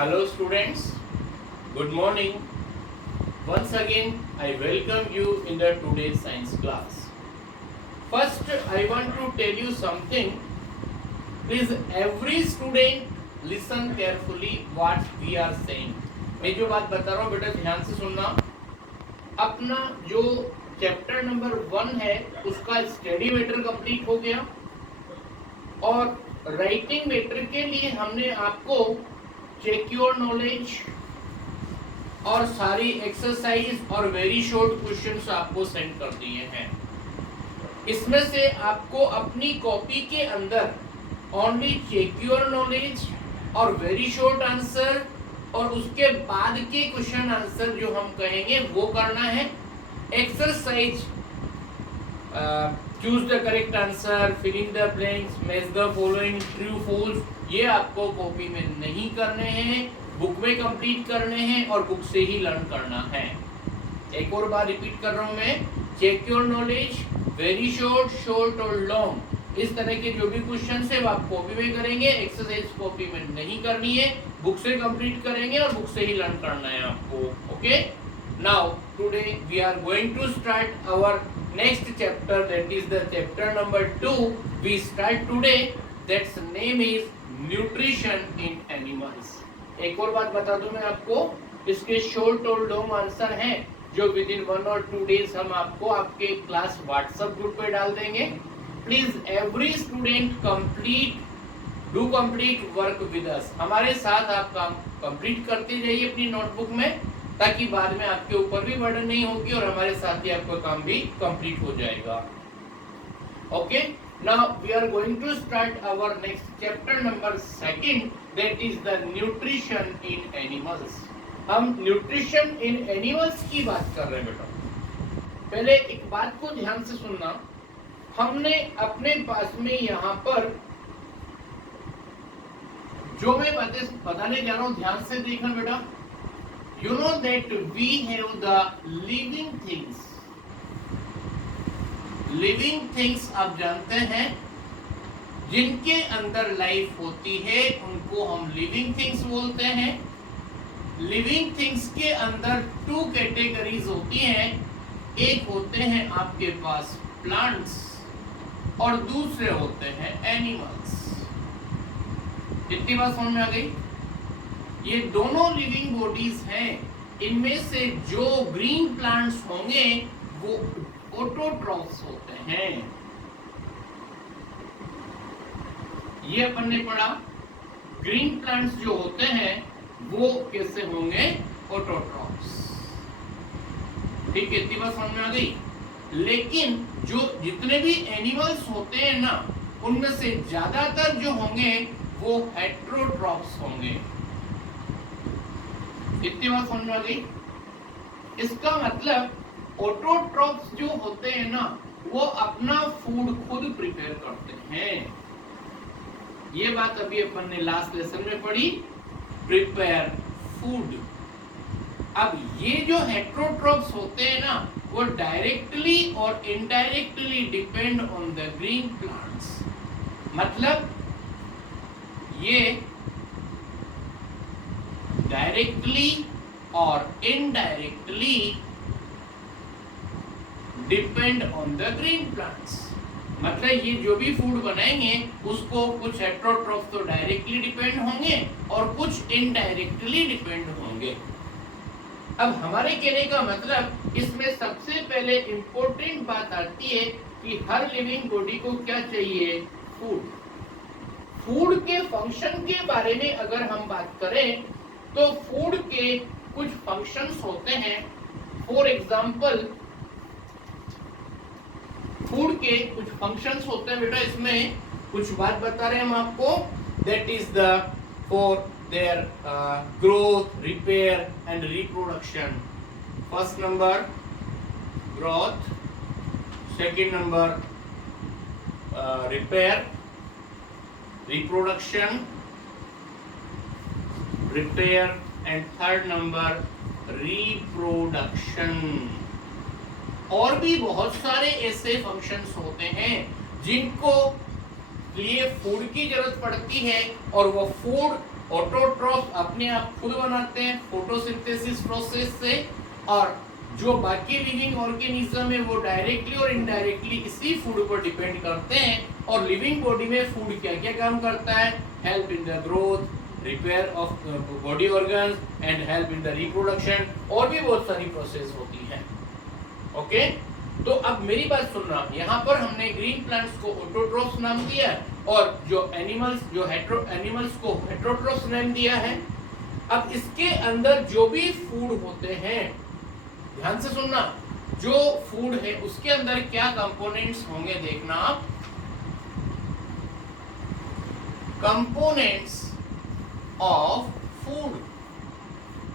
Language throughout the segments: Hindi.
Hello students, good morning. Once again I welcome you in the today's science class. First I want to tell you something. Please every student listen carefully what we are saying. मैं जो बात बता रहा हूँ बेटा ध्यान से सुनना. अपना जो चैप्टर नंबर 1 है उसका स्टडी मैटर कंप्लीट हो गया और राइटिंग मैटर के लिए हमने आपको चेक योर नॉलेज और सारी एक्सरसाइज और वेरी शॉर्ट क्वेश्चंस आपको सेंड कर दिए हैं. इसमें से आपको अपनी कॉपी के अंदर ओनली चेक योर नॉलेज और वेरी शॉर्ट आंसर और उसके बाद के क्वेश्चन आंसर जो हम कहेंगे वो करना है. Exercise choose the correct answer, fill in the blanks, match the following, true false, ये आपको कॉपी में नहीं करने हैं, बुक में कंप्लीट करने हैं और बुक से ही लर्न करना है. एक और बार रिपीट कर रहा हूं मैं. Check your knowledge, very short, short और लॉन्ग, इस तरह के जो भी क्वेश्चन है वो आप कॉपी में करेंगे. एक्सरसाइज कॉपी में नहीं करनी है, बुक से कंप्लीट करेंगे और बुक से ही लर्न करना है आपको. Okay. Now today we are going to start our next chapter, that is the chapter number 2 we start today. That's name is nutrition in animals. एक और बात बता दूं मैं आपको, इसके शॉर्ट और लॉन्ग आंसर हैं जो विद इन 1 और 2 डेज हम आपको आपके क्लास व्हाट्सएप ग्रुप पे डाल देंगे. Please every student do complete work with us. हमारे साथ आप काम कंप्लीट करते जाइए अपनी नोटबुक में, ताकि बाद में आपके ऊपर भी बर्डन नहीं होगी और हमारे साथ ही आपका काम भी कंप्लीट हो जाएगा. Okay. Now we are going to start our next chapter number 2, that is the nutrition in animals. हम न्यूट्रिशन इन एनिमल्स की बात कर रहे हैं बेटा. पहले एक बात को ध्यान से सुनना. हमने अपने पास में यहाँ पर जो मैं बातें बताने जा रहा हूँ ध्यान से देखना बेटा. You know that we have the living things. Living things आप जानते हैं जिनके अंदर लाइफ होती है उनको हम लिविंग थिंग्स बोलते हैं. लिविंग थिंग्स के अंदर 2 कैटेगरीज होती हैं. एक होते हैं आपके पास प्लांट्स और दूसरे होते हैं एनिमल्स. इतनी बात समझ में आ गई? ये दोनों लिविंग बॉडीज हैं. इनमें से जो ग्रीन प्लांट्स होंगे वो ऑटोट्रॉफ्स होते हैं. ये अपन ने पढ़ा. ग्रीन प्लांट्स जो होते हैं वो कैसे होंगे? ऑटोट्रॉफ्स. ठीक है, इतनी बात समझ में आ गई. लेकिन जो जितने भी एनिमल्स होते हैं ना, उनमें से ज्यादातर जो होंगे वो हेटेरोट्रॉफ्स होंगे. इतनी बात समझ में आ गई? इसका मतलब ऑटोट्रॉफ्स जो होते हैं ना वो अपना फूड खुद प्रिपेयर करते हैं. ये बात अभी अपन ने लास्ट लेसन में पढ़ी, प्रिपेयर फूड. अब ये जो हेटेरोट्रॉफ्स होते हैं ना वो डायरेक्टली और indirectly depend on the green plants. मतलब ये डायरेक्टली और indirectly depend on the green plants. मतलब ये जो भी फूड बनाएंगे उसको कुछ हेटेरोट्रॉफ्स तो डायरेक्टली डिपेंड होंगे और कुछ इनडायरेक्टली डिपेंड होंगे. अब हमारे कहने का मतलब इसमें सबसे पहले इंपॉर्टेंट बात आती है कि हर लिविंग बॉडी को क्या चाहिए? फूड. फूड के फंक्शन के बारे में अगर हम बात करें तो फूड के कुछ फंक्शंस होते हैं. फॉर एग्जाम्पल फूड के कुछ फंक्शंस होते हैं बेटा. इसमें कुछ बात बता रहे हैं हम आपको. That is the for their growth, repair and reproduction. First number growth, second number repair, reproduction, repair and third number reproduction. और भी बहुत सारे ऐसे फंक्शंस होते हैं जिनको लिए फूड की जरूरत पड़ती है और वो फूड ऑटोट्रॉफ अपने आप खुद बनाते हैं फोटोसिंथेसिस प्रोसेस से, और जो बाकी लिविंग ऑर्गेनिज्म है वो डायरेक्टली और इनडायरेक्टली इसी फूड पर डिपेंड करते हैं। और लिविंग बॉडी में फूड क्या क्या काम करता है? Help in the growth, repair of body organs and help in the reproduction, और भी बहुत सारी प्रोसेस होती है। ओके, तो अब मेरी बात सुनना, यहाँ पर हमने ग्रीन प्लांट्स को ऑटोट्रॉफ्स नाम दिया और जो एनिमल्स एनिमल्स को हेटेरोट्रॉफ्स नाम दिया है। अब इसके अंदर जो भी फूड होते हैं, ध्यान से सुनना, जो फूड है उसके अंदर क्या कंपोनेंट्स होंगे देखना आप। Components of food,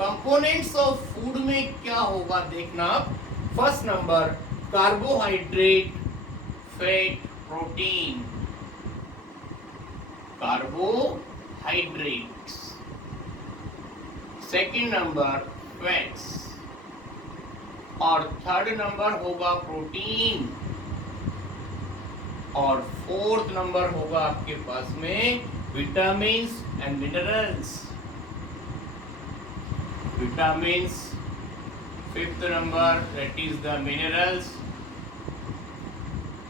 components of food में क्या होगा देखना आप। First number carbohydrate, fat, protein. Carbohydrates, second number fats, और थर्ड नंबर होगा प्रोटीन, और फोर्थ नंबर होगा आपके पास में vitamins and minerals. Vitamins, fifth number that is the minerals,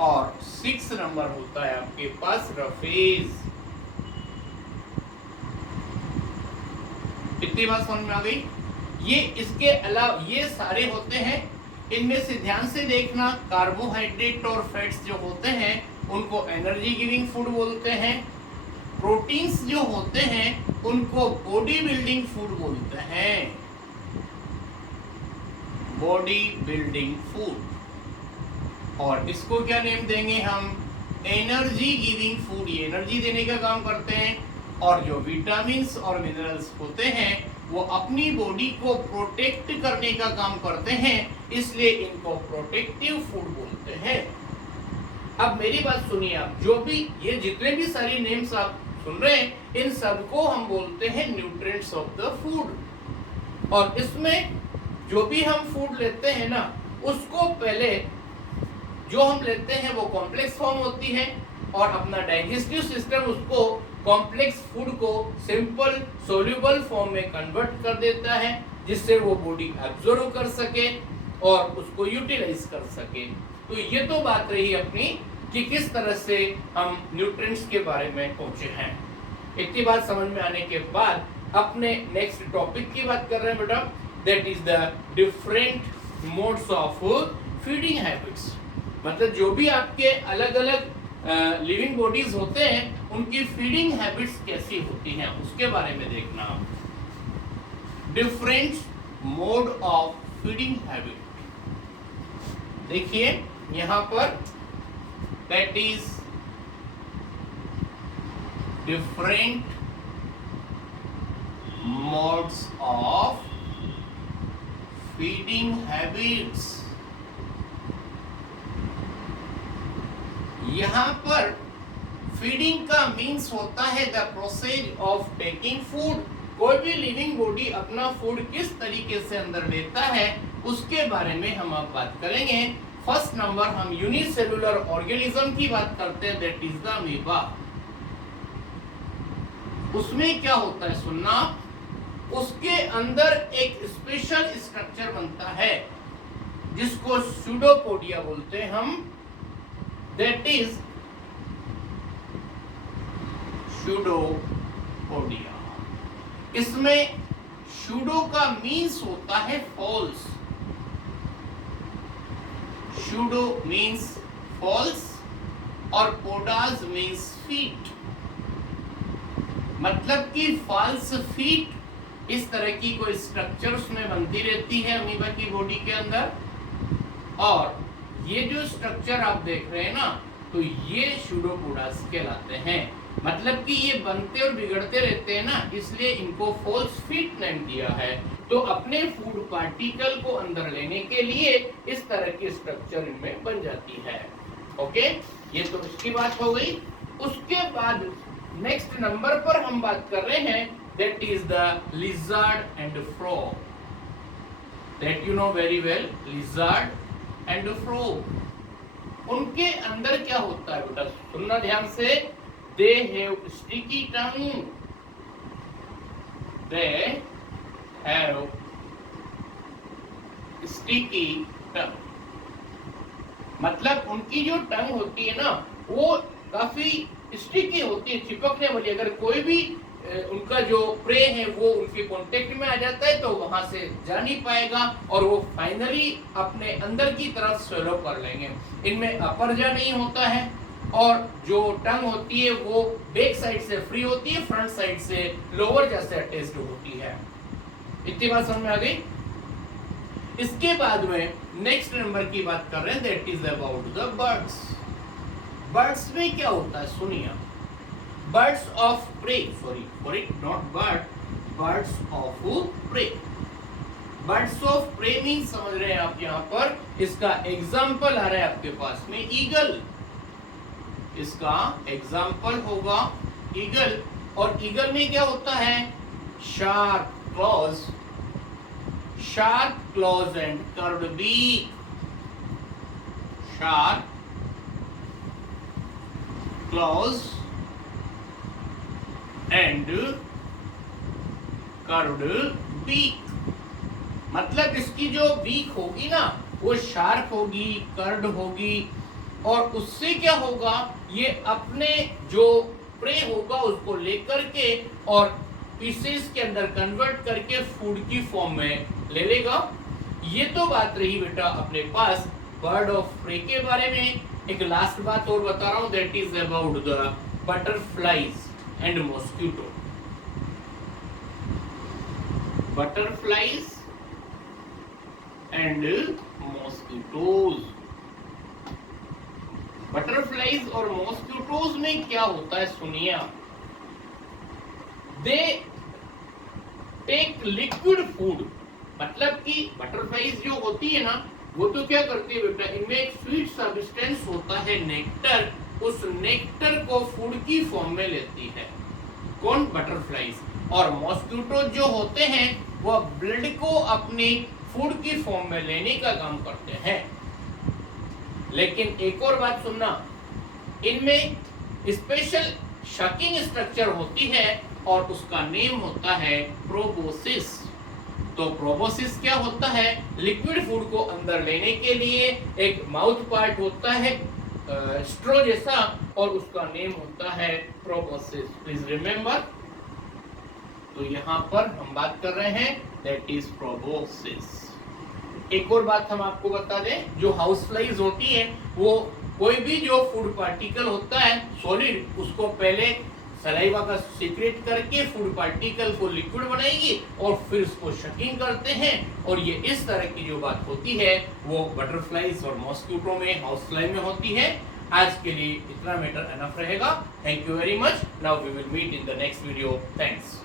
और सिक्स्थ नंबर होता है आपके पास रफेज। इतनी बात समझ में आ गई? ये इसके अलावा ये सारे होते हैं, इनमें से ध्यान से देखना, कार्बोहाइड्रेट और फैट्स जो होते हैं उनको एनर्जी गिविंग फूड बोलते हैं। प्रोटीन्स जो होते हैं उनको बॉडी बिल्डिंग फूड बोलते हैं, बॉडी बिल्डिंग फूड। और इसको क्या नेम देंगे हम? एनर्जी गिविंग फूड, ये एनर्जी देने का काम करते हैं। और जो विटामिन्स और मिनरल्स होते हैं वो अपनी बॉडी को प्रोटेक्ट करने का काम करते हैं, इसलिए इनको प्रोटेक्टिव फूड बोलते हैं। अब मेरी बात सुनिए आप, जो भी ये जितने भी सारी नेम्स आप सुन रहे हैं, इन सबको हम बोलते हैं न्यूट्रिएंट्स ऑफ द फूड। और इसमें जो भी हम फूड लेते हैं ना, उसको पहले जो हम लेते हैं वो कॉम्प्लेक्स फॉर्म होती है, और अपना डाइजेस्टिव सिस्टम उसको कॉम्प्लेक्स फूड को सिंपल सोल्यूबल फॉर्म में कन्वर्ट कर देता है, जिससे वो बॉडी एब्जॉर्ब कर सके और उसको यूटिलाइज कर सके। तो ये तो बात रही अपनी कि किस तरह से हम न्यूट्रिएंट्स के बारे में पहुंचे हैं। इतनी बात समझ में आने के बाद अपने नेक्स्ट टॉपिक की बात कर रहे हैं बेटा, that is the different modes of feeding habits. मतलब जो भी आपके अलग अलग लिविंग बॉडीज होते हैं उनकी फीडिंग हैबिट्स कैसी होती हैं उसके बारे में देखना आप। Different mode of feeding habit, देखिए यहां पर, that is different modes of feeding habits. यहां पर फीडिंग का मीन्स होता है the process of taking food. कोई भी लिविंग बॉडी अपना फूड किस तरीके से अंदर लेता है उसके बारे में हम अब बात करेंगे। फर्स्ट नंबर हम यूनिसेलुलर ऑर्गेनिज्म की बात करते हैं, दैट इज द अमीबा। उसमें क्या होता है सुनना, उसके अंदर एक स्पेशल स्ट्रक्चर बनता है जिसको सूडोपोडिया बोलते हैं हम, दैट इज सूडोपोडिया। इसमें सूडो का मीन्स होता है फॉल्स, सूडो मीन्स फॉल्स, और पोडास मीन्स फीट, मतलब कि फॉल्स फीट। इस तरह की कोई स्ट्रक्चर्स में बनती रहती है अमीबा की बॉडी के अंदर। और ये जो स्ट्रक्चर आप देख रहे हैं ना, तो ये सूडोपोडास कहलाते हैं। मतलब कि ये बनते और बिगड़ते रहते हैं ना, इसलिए इनको फॉल्स फीट नेम दिया है। तो अपने फूड पार्टिकल को अंदर लेने के लिए इस तरह की स्ट्रक्चर इनमें बन जाती है। ओके, ये तो इसकी बात हो गई। उसके बाद नेक्स्ट नंबर पर हम बात कर रहे हैं, that is the lizard and frog, that you know very well, lizard and frog. उनके अंदर क्या होता है बेटा, सुनना ध्यान से। They have sticky tongue, they have sticky tongue। मतलब उनकी जो टंग होती है ना वो काफी स्टिकी होती है, चिपकने वाली। अगर कोई भी उनका जो प्रे है वो उनके कांटेक्ट में आ जाता है तो वहां से जा नहीं पाएगा और वो फाइनली अपने अंदर की तरफ स्वेलो कर लेंगे। इनमें अपर जा नहीं होता है और जो टंग होती है वो बैक साइड से फ्री होती है, फ्रंट साइड से लोअर जा से अटैच्ड होती है। इतनी बात समझ में आ गई। इसके बाद में नेक्स्ट नंबर की बात कर रहे हैं, that is about the birds. Birds में क्या होता है सुनिए। Birds of prey, sorry not bird, birds of prey. Birds of prey mean समझ रहे हैं आप यहाँ पर, इसका एग्जाम्पल आ रहा है आपके पास में ईगल। इसका एग्जाम्पल होगा ईगल। और ईगल में क्या होता है, sharp claws and curved beak. Sharp claws and curved beak. मतलब इसकी जो बीक होगी ना वो शार्प होगी, कर्व्ड होगी और उससे क्या होगा, ये अपने जो प्रे होगा उसको लेकर के और पीसेस के अंदर कन्वर्ट करके फूड की फॉर्म में ले लेगा। ये तो बात रही बेटा अपने पास बर्ड ऑफ प्रे के बारे में। एक लास्ट बात और बता रहा हूं, that is about the butterflies and mosquito. Butterflies and mosquitoes. Butterflies और मॉस्किटोज में क्या होता है सुनिए आप। दे टेक लिक्विड फूड, मतलब कि बटरफ्लाइज जो होती है ना वो तो क्या करती है बेटा, इनमें एक स्वीट सब्सटेंस होता है नेक्टर, उस नेक्टर को फूड की फॉर्म में लेती है। कौन, बटरफ्लाइज। और मॉस्किटो जो होते हैं वो ब्लड को अपनी फूड की फॉर्म में लेने का काम करते हैं। लेकिन एक और बात सुनना, इनमें स्पेशल शकिंग स्ट्रक्चर होती है और उसका नेम होता है प्रोबोसिस। तो प्रोबोसिस क्या होता है, लिक्विड फूड को अंदर लेने के लिए एक माउथ पार्ट होता है स्ट्रो जैसा और उसका नेम होता है प्रोबोसिस। Please remember. तो यहाँ पर हम बात कर रहे हैं दैट इज प्रोबोसिस। एक और बात हम आपको बता दें, जो हाउस फ्लाइज होती है वो कोई भी जो फूड पार्टिकल होता है सॉलिड, उसको पहले सलाइवा का सीक्रेट करके फूड पार्टिकल को लिक्विड बनाएगी और फिर उसको शकिंग करते हैं। और ये इस तरह की जो बात होती है वो बटरफ्लाइज और मॉस्किटो में, हाउस फ्लाई में होती है। आज के लिए इतना मैटर एनफ रहेगा। Thank you very much. Now we will meet in the next video. Thanks.